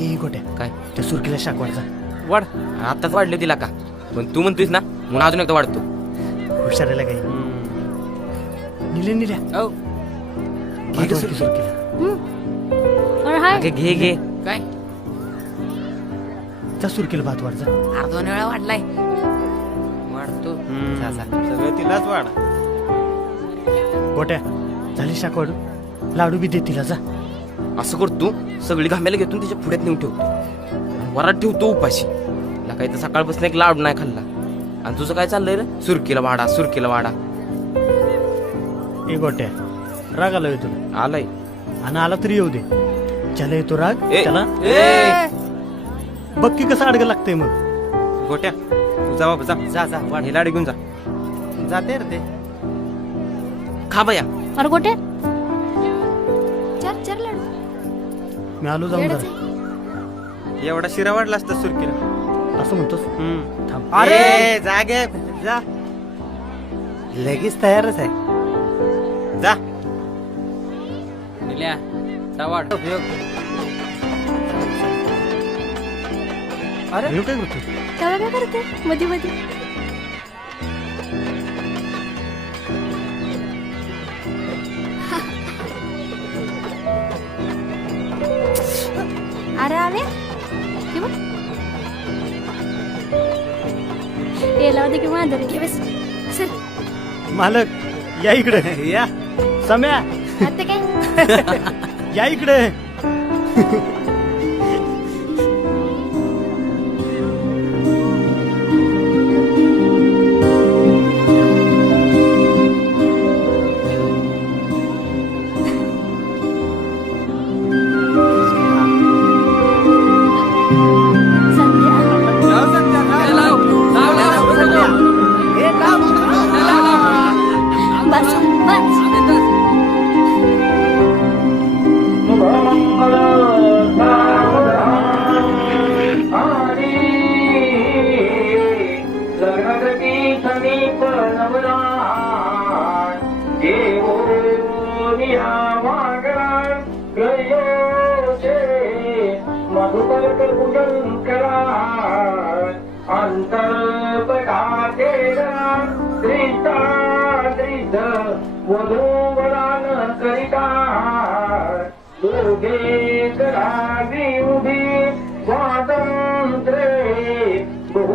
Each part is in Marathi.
ए गोट्या. काय? त्या सुरकीला शाकवाडचा वाढ आताच वाढले तिला का? पण तू म्हणतोयस ना म्हणून अजून एकदा वाढतो. हुशारायला काही निले निल्या औ. घे ग वाढ सुरकी. सुरकीला. हाय. अगे घे घे. काय? त्या सुरकीला भात वाढचा अर्धा दोन वेळा वाढलाय. वाढतो. जा, जा. सगळं तिलाच वाढ. गोट्या झाली शाकवाडू लाडू बी दे तिला जा. असं करतो सगळी घाम्याला घेतो तिच्या पुढ्यात नेऊन ठेवतो. वरात ठेवतो उपाशी. तिला काही तर सकाळपासून एक लाडू नाही खाल्ला. आणि तुझं काय चाललंय रे? सुरकीला वाडा सुरकीला वाडा. ए गोट्या राग आला तुला? आलाय. आणि आला तरी येऊ दे. ज्याला येतो राग ए, त्याला ए, बघ की कसं अडग लागतंय मग. गोट्या तू जा बाबा जा. जा जा वाढ. हे लाडी घेऊन जा. जाते रे ते. खा बया. अरे गोटे मी आलो जाऊन जरा एवढा शिरा वाढला असता सुरकीला. असं म्हणतोस? हम्म. थांब. अरे जागे जा लगेच तयारच आहे. जा. निल्या जा वाढ. अरे हे काय करतो काय करते मध्ये मध्ये याला होते की माधुरी घे बस. चल. मालक या इकडे. या. सम्या. आता काय? या इकडे. समीप नवरा देवो गयोचे मधुकर पूजन करा अंतर्पटाचे त्रिता त्रिध वधूवरान करिता दोघे करावी उभी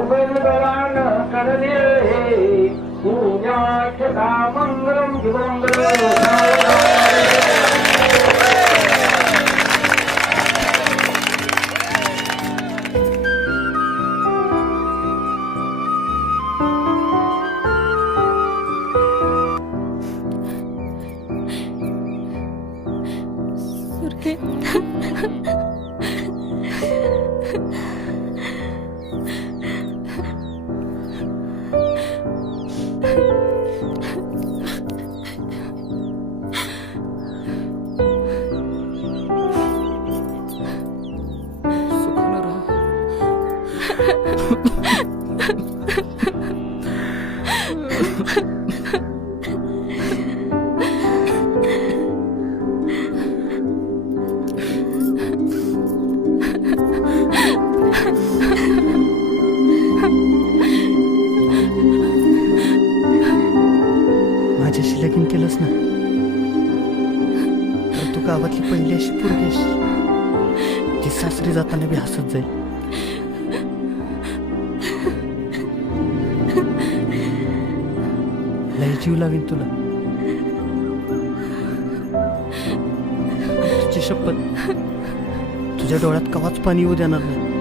ഉപരിതലാണ് കടലേ ൂഞ്ഞാക്ഷതാമംഗളം യുവമംഗളം Okay. माझ्याशी लगीन केलंस ना? तर तू गावातली पहिली अशी पोरगी ती सासरी जाताना बी हसत जाईल. लय जीव लागेल तुला. तुझी शपथ. तुझ्या डोळ्यात कवाच पाणी येऊ देणार नाही.